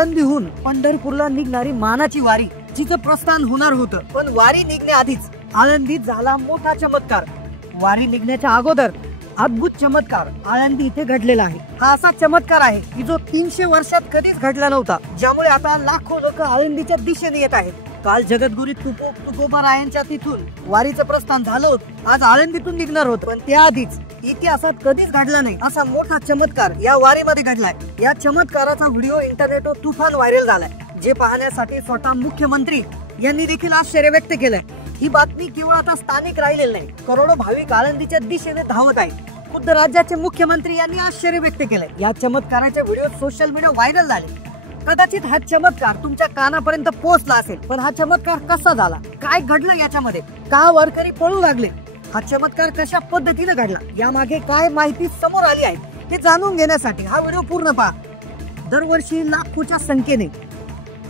आळंदीहून पंढरपूरला निघणारी मानाची वारी, जिचं प्रस्थान होणार होतं, पण वारी निघण्याआधीच आळंदीत झाला मोठा चमत्कार। वारी निघण्याच्या अगोदर अद्भुत चमत्कार आळंदी इथे घडलेला आहे। हा असा चमत्कार आहे की जो 300 वर्षात कधीच घडला नव्हता, ज्यामुळे आता लाखो लोक आळंदीच्या दिशेने येत आहेत। काल जगद्गुरू तुकोबारायांच्या तिथून वारीचं प्रस्थान झालं होतं, आज आळंदीतून निघणार होतं, पण त्याआधीच इतिहासात कधीच घडला नाही असा मोठा चमत्कार या वारीमध्ये घडलाय। या चमत्काराचा व्हिडिओ इंटरनेटवर तुफान व्हायरल झालाय, जे पाहण्यासाठी स्वतः मुख्यमंत्री यांनी देखील आश्चर्य व्यक्त केलंय। ही बातमी केवळ आता स्थानिक राहिलेली नाही, करोडो भाविक आळंदीच्या दिशेने धावत आहेत। खुद्द राज्याचे मुख्यमंत्री यांनी आश्चर्य व्यक्त केलंय। या चमत्काराचे व्हिडिओ सोशल मीडिया व्हायरल झाले। कदाचित हा चमत्कार तुमच्या कानापर्यंत पोहोचला असेल, पण हा चमत्कार कसा झाला, काय घडलं याच्यामध्ये, का वारकरी पळू लागले, हा चमत्कार कशा पद्धतीने घडला, यामागे काय माहिती समोर आली आहे, हे जाणून घेण्यासाठी हा व्हिडिओ पूर्ण पहा। दरवर्षी लाखोच्या संख्येने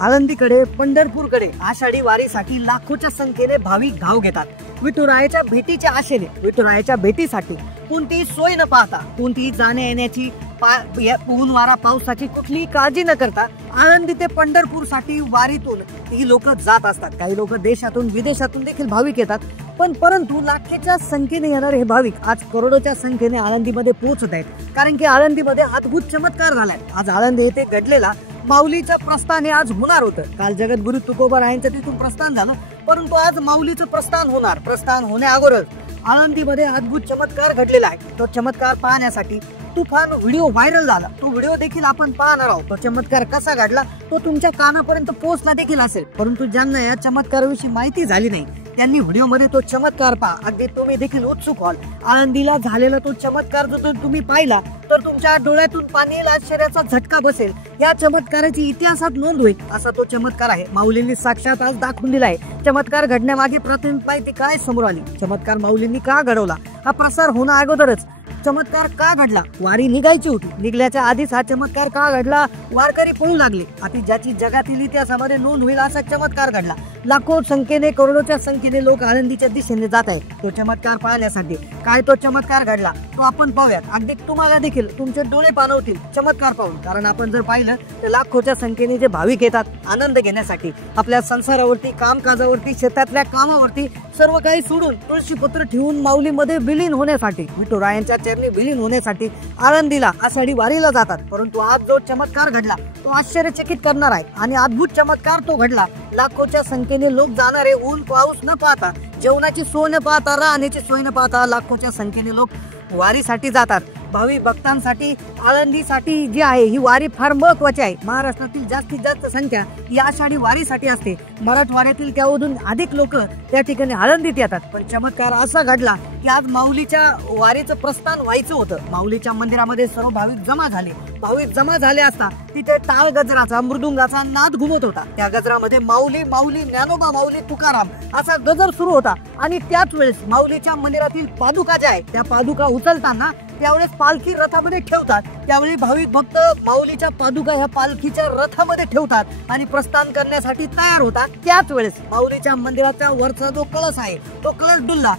आळंदीकडे पंढरपूरकडे आषाढी वारीसाठी लाखोच्या संख्येने भाविक धाव घेतात। विठुरायाच्या भेटीच्या आशेने, विठुरायाच्या भेटीसाठी कोणतीही सोय न पाहता, कोणतीही जाण्या येण्याची ऊन वारा पावसाची कुठलीही काळजी न करता आळंदी ते पंढरपूर साठी वारीतून ही लोक जात असतात। काही लोक देशातून विदेशातून देखील भाविक येतात, पण परंतु लाखेच्या संख्येने येणारे हे भाविक आज करोडोच्या संख्येने आळंदीमध्ये पोहोचत आहेत, कारण की आळंदीमध्ये अद्भुत चमत्कार झालाय। आज आळंदी येथे घडलेला माऊलीचं प्रस्थान हे आज होणार होतं। काल जगद्गुरू तुकोबारायांचं तिथून प्रस्थान झालं, परंतु आज माऊलीचं प्रस्थान होणार। प्रस्थान होण्याअगोदर आळंदीमध्ये अद्भुत चमत्कार घडलेला आहे। तो चमत्कार पाहण्यासाठी तुफान व्हिडिओ व्हायरल झाला, तो व्हिडिओ देखील आपण पाहणार आहोत। तो चमत्कार कसा घडला तो तुमच्या कानापर्यंत पोहोचला देखील असेल, परंतु ज्यांना या चमत्काराविषयी माहिती झाली नाही त्यांनी व्हिडिओ मध्ये तो चमत्कार पहा, अगदी तुम्ही देखील उत्सुक व्हाल। आळंदीला झालेला तो चमत्कार जर तुम्ही पाहिला तर तुमच्या डोळ्यातून पाणी येईल, आश्चर्याचा झटका बसेल। या चमत्काराची इतिहासात नोंद होईल असा तो चमत्कार आहे। माऊलींनी साक्षात आज दाखवून दिलाय। चमत्कार घडण्यामागे प्राथमिक माहिती काय समोर आली, चमत्कार माऊलींनी का घडवला, हा प्रसार होण्या अगोदरच चमत्कार का घडला, वारी निघायची होती, निघल्याच्या आधीच हा चमत्कार का घडला, वारकरी पळू लागले, आता ज्याची जगातील इतिहासामध्ये नोंद होईल असा चमत्कार घडला। लाखो संख्येने, करोडोच्या संख्येने लोक आळंदीच्या दिशेने जात आहेत तो चमत्कार पाहण्यासाठी। काय तो चमत्कार घडला तो आपण पाहूयात, अगदी तुम्हाला देखील तुमचे डोळे पाणवतील चमत्कार पाहून। कारण आपण जर पाहिलं तर लाखोच्या संख्येने जे भाविक येतात आनंद घेण्यासाठी, आपल्या संसारावरती, कामकाजावरती, शेतातल्या कामावरती सर्व काही सोडून तुळशीपत्र ठेवून माऊलीमध्ये विलीन होण्यासाठी, विठुरायांच्या चरणी विलीन होण्यासाठी आळंदीला आषाढी वारीला जातात। परंतु आज जो चमत्कार घडला तो आश्चर्यचकित करणार आहे आणि अद्भुत चमत्कार तो घडला। लाखोच्या संख्येने लोक जाणारे, ऊन पाऊस न पाहता, जेवणाची सोय न पाहता, राहण्याची सोय न पाहता लाखोच्या संख्येने लोक वारीसाठी जातात। भाविक भक्तांसाठी आळंदीसाठी जी आहे ही वारी फार महत्वाची आहे। महाराष्ट्रातील जास्तीत जास्त संख्या ही आषाढी वारीसाठी असते। मराठवाड्यातील त्यामधून अधिक लोक त्या ठिकाणी आळंदीत येतात। पण चमत्कार असा घडला की आज माऊलीच्या वारीचं प्रस्थान व्हायचं होतं। माऊलीच्या मंदिरामध्ये सर्व भाविक जमा झाले। भाविक जमा झाले असता तिथे टाळ गजराचा, मृदुंगाचा नाद घुमत होता। त्या गजरामध्ये माऊली माऊली, ज्ञानोबा माऊली, तुकाराम असा गजर सुरू होता। आणि त्याच वेळेस माऊलीच्या मंदिरातील पादुका ज्या आहेत त्या पादुका उचलताना त्यावेळेस पालखी रथामध्ये ठेवतात, त्यावेळी भाविक भक्त माऊलीच्या पादुका ह्या पालखीच्या रथामध्ये ठेवतात आणि प्रस्थान करण्यासाठी तयार होतात। त्याच वेळेस माऊलीच्या मंदिराच्या वरचा जो कळस आहे तो कळस डुलला।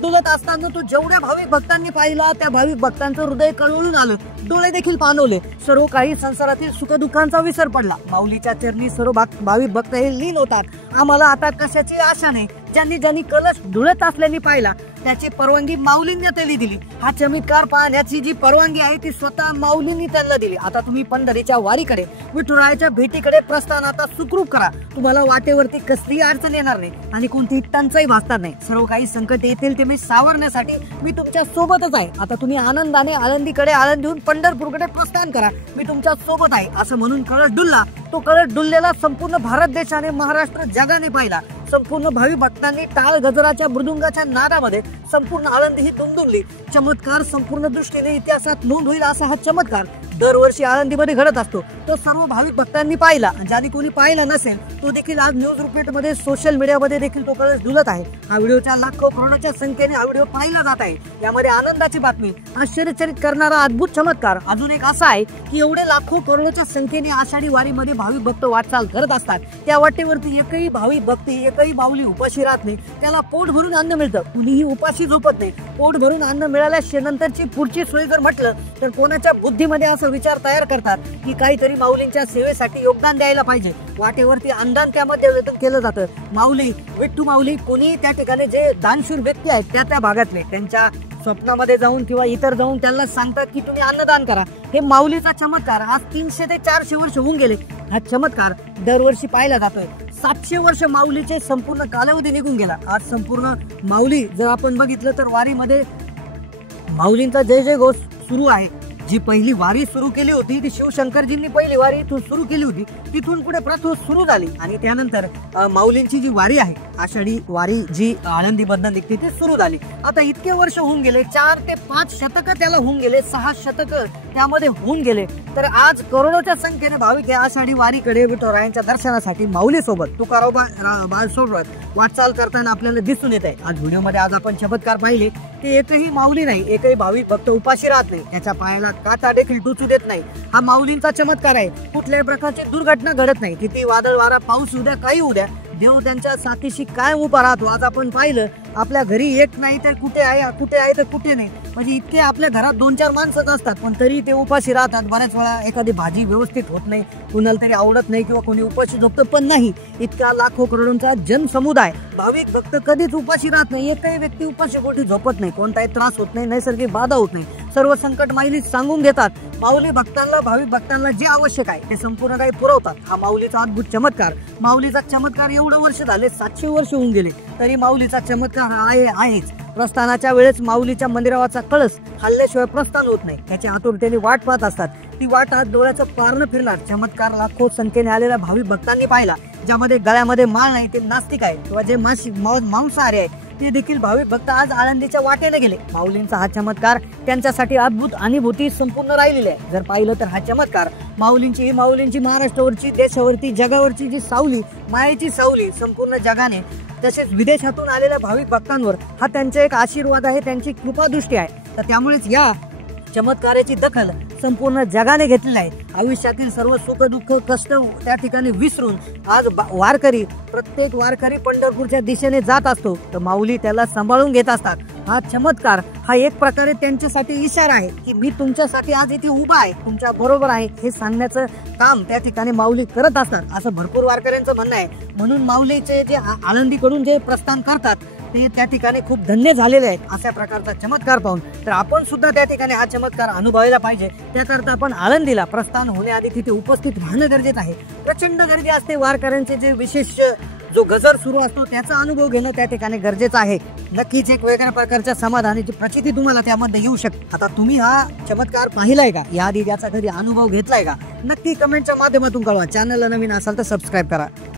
डुलत असताना तो जेवढ्या भाविक भक्तांनी पाहिला त्या भाविक भक्तांचं हृदय कळवळून आलं, डोळे देखील पाणवले। सर्व काही संसारातील सुखदुःखांचा विसर पडला। माऊलीच्या चरणी सर्व भाविक भक्त हे लीन होतात। आम्हाला आता कशाची आशा नाही। ज्यांनी ज्यांनी कलश डुलत असल्याने पाहिला त्याची परवानगी माऊलींनी त्यांनी दिली। हा चमत्कार पाहण्याची जी परवानगी आहे ती स्वतः माऊलींनी त्यांना दिली। आता तुम्ही पंढरीच्या वारीकडे, विठुरायाच्या भेटीकडे प्रस्थान आता सुखरूप करा। तुम्हाला वाटेवरती कसलीही अडचण येणार नाही आणि कोणतीही टंचाई भासणार नाही। सर्व काही संकट येतील ते मी सावरण्यासाठी मी तुमच्या सोबतच आहे। आता तुम्ही आनंदाने आळंदीकडे, आळंदीहून पंढरपूरकडे प्रस्थान करा, मी तुमच्या सोबत आहे असं म्हणून कळस डुलला। तो कळस डुललेला संपूर्ण भारत देशाने, महाराष्ट्र जगाने पाहिला। संपूर्ण भावी भक्तांनी टाळ गजराच्या, मृदुंगाच्या नादामध्ये संपूर्ण आळंदी ही दुमदुमली। चमत्कार संपूर्ण दृष्टीने इतिहासात नोंद होईल असा हा चमत्कार दरवर्षी आळंदीमध्ये घडत असतो। तो सर्व भाविक भक्तांनी पाहिला, ज्याने कोणी पाहिला नसेल तो देखील आज न्यूज रिपोर्टमध्ये, सोशल मीडियामध्ये देखील तो कळस डुलत आहे। हा व्हिडिओच्या लाखो करोडोच्या संख्येने हा व्हिडिओ पाहिला जात आहे। यामध्ये आनंदाची बातमी, आश्चर्यचकित करणारा अद्भुत चमत्कार अजून एक असा आहे की एवढे लाखो करोडोच्या संख्येने आषाढी वारीमध्ये भाविक भक्त वाटचाल करत असतात। त्या वाटेवरती एकही भाविक भक्ती, एकही माऊली उपाशी राहत नाही। त्याला पोट भरून अन्न मिळतं, कुणीही उपाशी झोपत नाही। पोट भरून अन्न मिळाल्यानंतरची पुढची सोय जर म्हटलं तर कोणाच्या बुद्धीमध्ये असं असा विचार तयार करतात की काहीतरी माऊलींच्या सेवेसाठी योगदान द्यायला पाहिजे. वाटेवरती अन्नदान त्यामध्ये केलं जातं. माऊली, विठ्ठू माऊली, कोणी त्या ठिकाणी जे दानशूर व्यक्ती आहेत त्या भागातले त्यांच्या स्वप्नामध्ये जाऊन किंवा इतर जाऊन त्यांना सांगतात की तुम्ही अन्नदान करा. हे माऊलीचा चमत्कार आज 300 ते 400 वर्ष होऊन गेले. हा चमत्कार दरवर्षी पाहिला जातोय. 700 वर्ष माऊलीचे संपूर्ण कालावधी निघून गेला. आज संपूर्ण माऊली जर आपण बघितलं तर वारीमध्ये माऊलींचा जय जय घोष सुरू आहे. जी पहिली वारी सुरू केली होती ती शिवशंकरजींनी पहिली वारी इथून सुरू केली होती. तिथून पुढे प्रथा सुरू झाली आणि त्यानंतर माऊलींची जी वारी आहे, आषाढी वारी जी आळंदीमधून निघते ती सुरू झाली. आता इतके वर्ष होऊन गेले, 4 ते 5 शतकं त्याला होऊन गेले, 6 शतकं त्यामध्ये होऊन गेले. तर आज करोडोच्या संख्येने भाविक या आषाढी वारीकडे विठोरायांच्या दर्शनासाठी माऊली सोबत तुकाराम सोबत वाटचाल करताना आपल्याला दिसून येत आहे. आज व्हिडिओमध्ये आज आपण चमत्कार पाहिले ते एकही माऊली नाही, एकही भाविक भक्त उपाशी राहत नाही, त्याच्या पायाला काटा देखील टोचू देत नाही. हा माऊलींचा चमत्कार आहे. कुठल्याही प्रकारची दुर्घटना घडत नाही. किती वादळ वारा पाऊस उद्या काही उद्या देव त्यांच्या साथीशी काय उभा राहतो. आज आपण पाहिलं आपल्या घरी एक नाही तर कुठे आहे तर कुठे नाही. म्हणजे इतके आपल्या घरात 2-4 माणसंच असतात पण तरी ते उपाशी राहतात. बऱ्याच वेळा एखादी भाजी व्यवस्थित होत नाही, कुणाला तरी आवडत नाही किंवा कोणी उपाशी झोपतं पण नाही. इतका लाखो करोडोंचा जनसमुदाय भाविक भक्त कधीच उपाशी राहत नाही. एकही व्यक्ती उपाशी पोटी झोपत नाही. कोणताही त्रास होत नाही, नैसर्गिक बाधा होत नाही. सर्व संकट माऊली सांगून देतात. माऊली भक्तांना, भाविक भक्तांना जे आवश्यक आहे ते संपूर्ण काही पुरवतात. हा माऊलीचा अद्भुत चमत्कार. माऊलीचा चमत्कार एवढं वर्ष झाले, 700 वर्ष होऊन गेले तरी माऊलीचा चमत्कार आहेच. प्रस्थानाच्या वेळेस माऊलीच्या मंदिराचा कळस हल्ल्याशिवाय प्रस्थान होत नाही. त्याची आतुरतेने वाट पाहत असतात. ती वाट आज डोळ्याचं पारणं फिरणार चमत्कार लाखो संख्येने आलेल्या भाविक भक्तांनी पाहिला. ज्यामध्ये गळ्यामध्ये माळ नाही ते नास्तिक आहे किंवा जे मांसाहारी आहे ते देखील भाविक भक्त आज आळंदीच्या वाटेने गेले. माऊलींचा हा चमत्कार त्यांच्यासाठी अद्भुत अनुभूती संपूर्ण राहिलेली आहे. जर पाहिलं तर हा चमत्कार माऊलींची महाराष्ट्रावरची, देशावरती, जगावरची जी सावली, मायेची सावली संपूर्ण जगाने तसेच विदेशातून आलेल्या भाविक भक्तांवर हा त्यांचा एक आशीर्वाद आहे, त्यांची कृपादृष्टी आहे. तर त्यामुळेच या चमत्काराची दखल संपूर्ण जगाने घेतलेली आहे. आयुष्यातील सर्व सुख दुःख कष्ट त्या ठिकाणी विसरून आज प्रत्येक वारकरी पंढरपूरच्या दिशेने जात असतो तर माऊली त्याला सांभाळून घेत असतात. हा चमत्कार हा एक प्रकारे त्यांच्यासाठी इशारा आहे की मी तुमच्यासाठी आज इथे उभा आहे, तुमच्या बरोबर आहे हे सांगण्याचं काम त्या ठिकाणी माऊली करत असतात असं भरपूर वारकऱ्यांचं म्हणणं आहे. म्हणून माऊलीचे जे आळंदीकडून जे प्रस्थान करतात ते त्या ठिकाणी खूप धन्य झालेले आहेत. अशा प्रकारचा चमत्कार पाहून तर आपण सुद्धा त्या ठिकाणी हा चमत्कार अनुभवायला पाहिजे. त्याकरता आपण आळंदीला प्रस्थान होण्याआधी तिथे उपस्थित राहणं गरजेचं आहे. प्रचंड गर्दी असते. वारकऱ्यांचे जे विशेष जो गजर सुरू असतो त्याचा अनुभव घेणं त्या ठिकाणी गरजेचं आहे. नक्कीच एक वेगळ्या प्रकारच्या समाधानाची प्रचिती तुम्हाला त्यामध्ये येऊ शकते. आता तुम्ही हा चमत्कार पाहिलाय का? याआधी याचा कधी अनुभव घेतलाय का? नक्की कमेंटच्या माध्यमातून कळवा. चॅनलला नवीन असाल तर सबस्क्राईब करा.